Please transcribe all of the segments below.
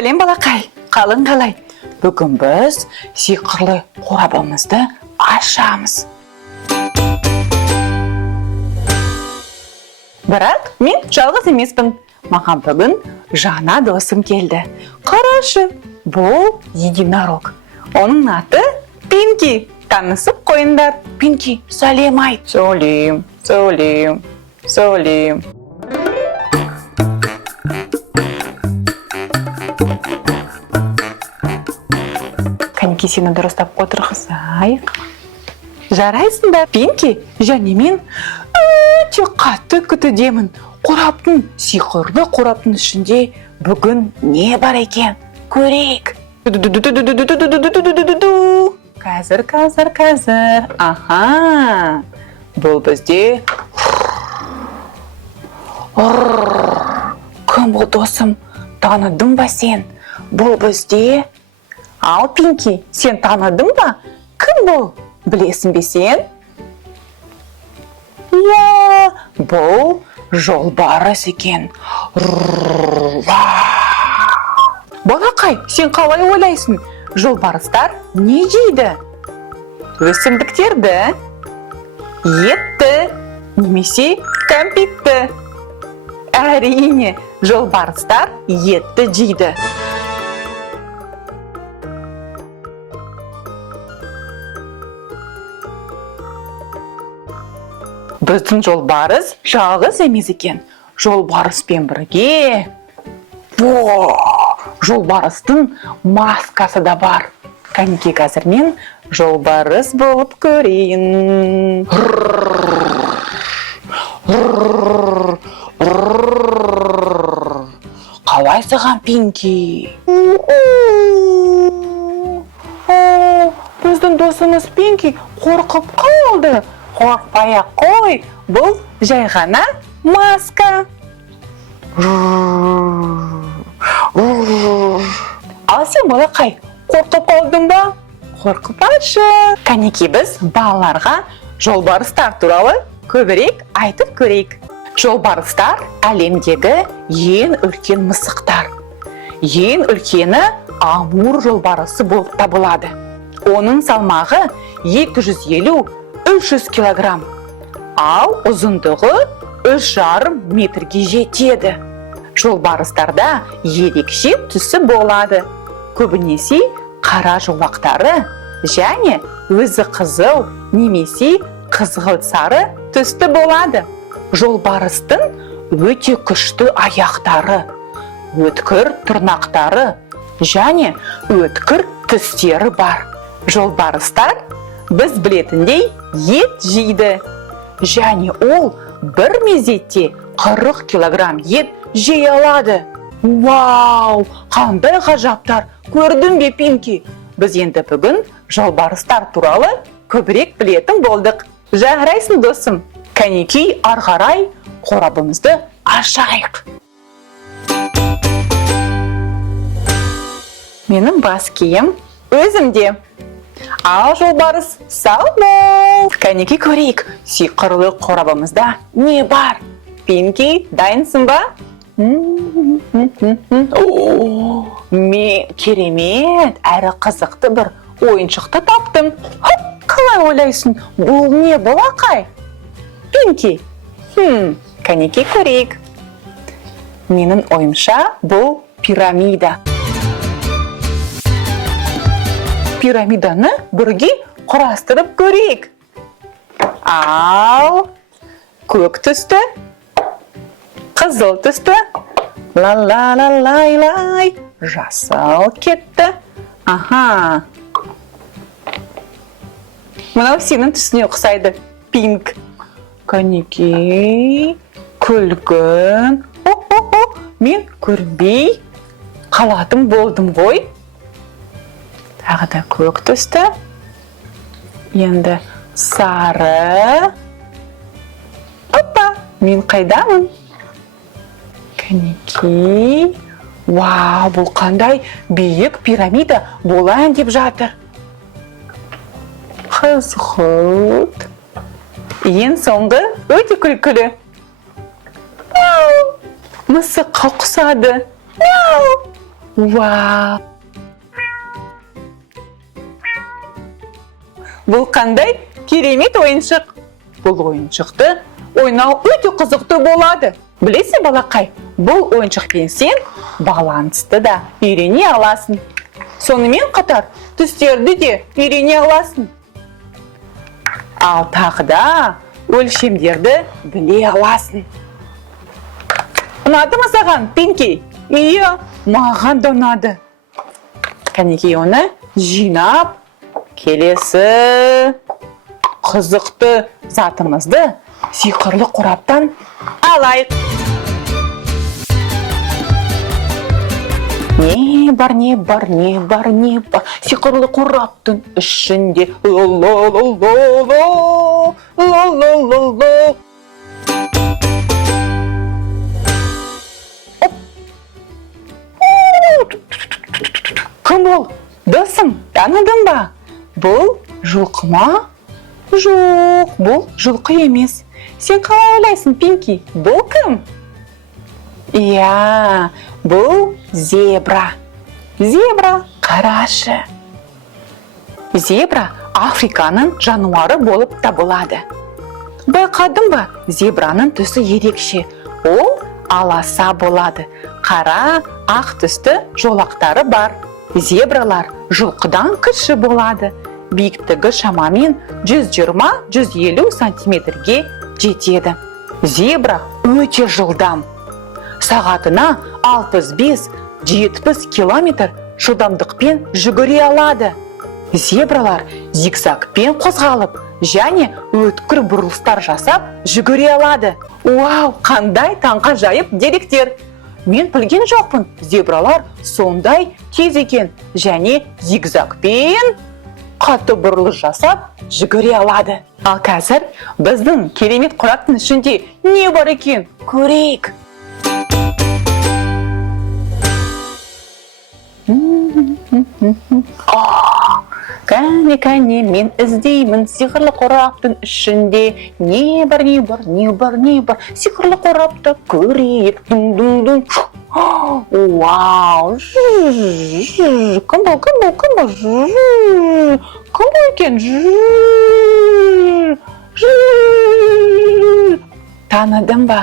Сәлем балақай, қалың қалай? Бүгін біз сиқырлы қорабымызды ашамыз. Бірақ мен жалғыз емеспін. Маған бүгін жаңа досым келді. Қарашы, бұл единорог. Оның аты Пинки. Танысып қойыңдар. Пинки, сәлем айт. Сәлем, сәлем, сәлем. Кәнеки, сені дұрыстап отырғызайық. Жарайсың ба, Пинки? Және мен өте қатты күтудемін. Қораптың, сиқырлы қораптың ішінде бүгін не бар екен? Көрейік. Қазір. Аха. Бұл бізде. Кім бұл досым? Таныдың ба сен? Бұл бізде. Ал, Пинки, сен таныдың ба? Кім бұл? Білесің бе сен? Бұл жолбарыс екен. Балақай, сен қалай ойлайсың? Жолбарыстар не жейді? Өсімдіктерді, етті, немесе кәмпитті. Әрине, жолбарыстар етті жейді. Біздің жолбарыс жалғыз емес екен. Жолбарыспен бірге. Жолбарыстың маскасы да бар. Кәнеки, қазір мен жолбарыс болып көрейін. Қалай саған, Пинки? Біздің досымыз Пинки қорқып қалды. Қорқпай-ақ қой, бұл жай ғана маска. Ал сен, балақай, қорқып қалдың ба? Қорқытпашы. Кәнеки, біз балаларға жолбарыстар туралы көбірек айтып көрейік. Жолбарыстар әлемдегі ең үлкен мысықтар. Ең үлкені Амур жолбарысы болып табылады. Оның салмағы 250-300 килограмм. Ал ұзындығы 3,5 метрге жетеді. Жолбарыстарда ерекше түсі болады. Көбінесе қара жолақтары және өзі қызыл немесе қызғылт сары түсті болады. Жолбарыстың өте күшті аяқтары, өткір тырнақтары және өткір тістері бар. Жолбарыстар біз білетіндей ет жейді. Және ол бір мезетте 40 килограмм ет жей алады. Вау! Қандай ғажаптар! Көрдің бе, Пинки? Біз енді бүгін жолбарыстар туралы көбірек білетін болдық. Жарайсың, досым. Кәнеки, ары қарай қорабымызды ашайық. Менің бас киім өзімде. Ал, жолбарыс, сау бол. Кәнеки, көрейік, сиқырлы қорабымызда не бар? Пинки, дайынсың ба? Мен керемет, әрі қызықты бір ойыншықты таптым. Қалай ойлайсың? Бұл не, балақай? Пинки, кәнеки, көрейік. Менің ойымша бұл пирамида. Пирамиданы бірге құрастырып көрейік. Ал, көк түсті, қызыл түсті, ла-ла-ла-лай-лай, жасыл кетті. Аха. Мынау сенің түсіне ұқсайды, Пинк. Кәнеки, күлгін. Мен көрінбей қалатын болдым ғой. Тағы да көк түсті. Енді сары. Опа, мен қайдамын? Кәнеки. Вау, бұл қандай биік пирамида болайын деп жатыр. Қызғылт. Ең соңғы өте күлкілі. Мысыққа ұқсады. Вау! Бұл қандай керемет ойыншық. Бұл ойыншықты ойнау өте қызықты болады. Білесің, балақай, бұл ойыншықпен сен балансты да үйрене аласың. Сонымен қатар түстерді де үйрене аласың. Ал тағы да өлшемдерді біле аласың. Ұнады ма саған, Пинки? Иә, маған да ұнады. Кәнекей оны жинап, келесі қызықты затымызды сиқырлы қораптан алайық. Не бар, не бар, не бар, не бар, сиқырлы қораптың ішінде. Ла-ла-ла-ла-ла, ла-ла-ла-ла. Кім бұл? Досым, таныдың ба? Бұл жылқы ма? Жоқ, бұл жылқы емес. Сен қалай ойлайсың, Пинки? Бұл кім? Иә, бұл зебра. Зебра, қарашы. Зебра Африканың жануары болып табылады. Байқадың ба, зебраның түсі ерекше. Ол аласа болады. Қара, ақ түсті жолақтары бар. Зебралар жылқыдан кіші болады. Биіктігі шамамен 120-150 сантиметрге жетеді. Зебра өте жылдам. Сағатына 65-70 километр жылдамдықпен жүгіре алады. Зебралар зигзагпен қозғалып, және өткір бұрылыстар жасап жүгіре алады. Вау, қандай таңғажайып деректер! Мен білген жоқпын, зебралар сондай тез екен, және зигзагпен қатты бұрылыс жасап жүгіре алады. Ал қазір біздің керемет қораптың ішінде не бар екен? Көрейік! Кәне, мен іздеймін сиқырлы қораптың ішінде. Не бар, не бар, не бар, не бар, сиқырлы қорапты көрейік. Дум-дум-дум. Вау! Кім бұл? Кім бұл екен? Таныдың ба?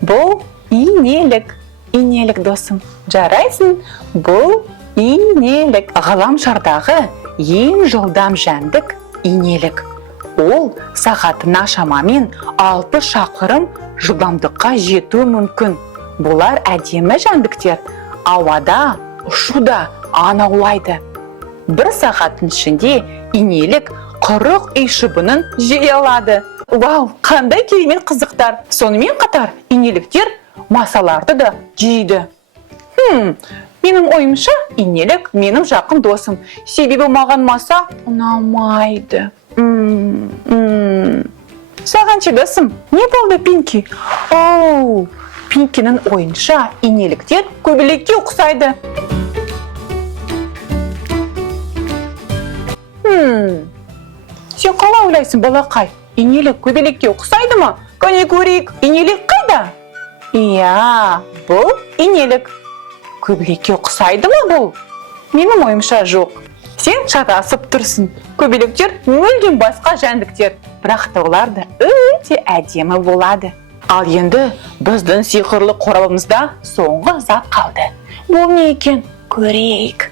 Бұл инелік досым. Жарайсың, бұл инелік. Ғаламшардағы ең жылдам жәндік инелік. Ол сағатына шамамен 60 шақырым жылдамдыққа жетуі мүмкін. Бұлар әдемі жәндіктер. Ауада, ұшуда аулайды. Бір сағаттың ішінде инелік 40 үй шыбынын жей алады. Вау, қандай керемет қызықтар! Сонымен қатар инеліктер масаларды да жейді. Менің ойымша, инелік менің жақын досым. Себебі маған маса ұнамайды. Саған ше досым, не болды, Пинки? Оу, Пинкінің ойынша инеліктер көбелекке ұқсайды. Сен қалай ойлайсың, балақай? Инелік көбелекке ұқсайды ма? Кәне көрейік, инелік қайда? Иә, бұл инелік. Көбелекке ұқсайды ма бұл? Менің ойымша жоқ. Сен шатасып тұрсың. Көбелектер мүлдем басқа жәндіктер, бірақ та олар да өте әдемі болады. Ал енді біздің сиқырлы қорабымызда соңғы зат қалды. Бұл не екен? Көрейік.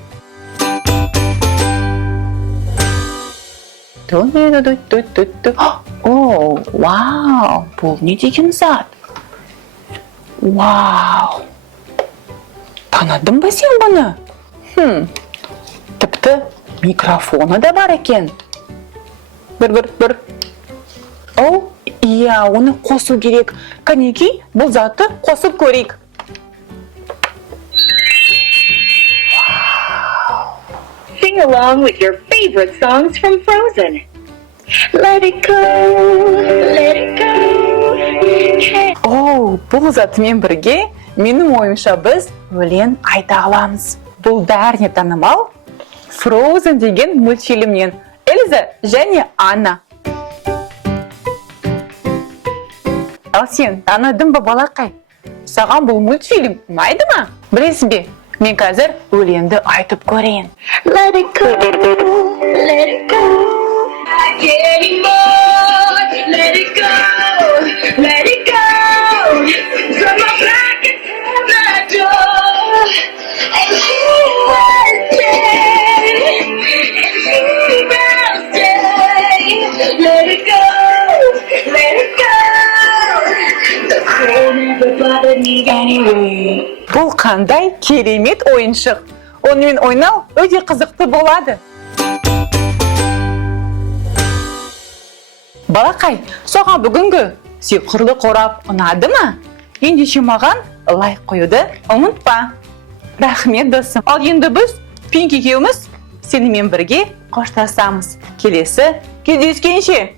О, вау! Бұл не деген зат? Вау! Танадың ба сен бұны? Тіпті микрофоны да бар екен. Бір. О, иә, оны қосу керек. Кәнекей, бұл затты қосып көрейік. Sing along with your favorite songs from Frozen. Let it go, let it go. О, бұл затымен бірге менің ойымша біз өлең айта аламыз. Бұл бәріне танымал Frozen деген мультфильмнен Эльза және Анна. Ал сен таныдың ба, балақай? Саған бұл мультфильм ұнайды ма? Білесің бе, Мен қазір өлеңді айтып көрейін. Let it go, let it go. Not anymore. Let it go, let it go. Turn my back and slam the door. And he will stay, and he will stay. Let it go, let it go. The cold never bothered me anyway. Бұл қандай керемет ойыншық. Онымен ойнау өте қызықты болады. Балақай, соған бүгінгі сиқырлы қорап ұнады ма? Ендеше маған лайк қоюды ұмытпа. Рахмет досым. Ал енді біз Пинки екеуміз сенімен бірге қоштасамыз. Келесі кездескенше.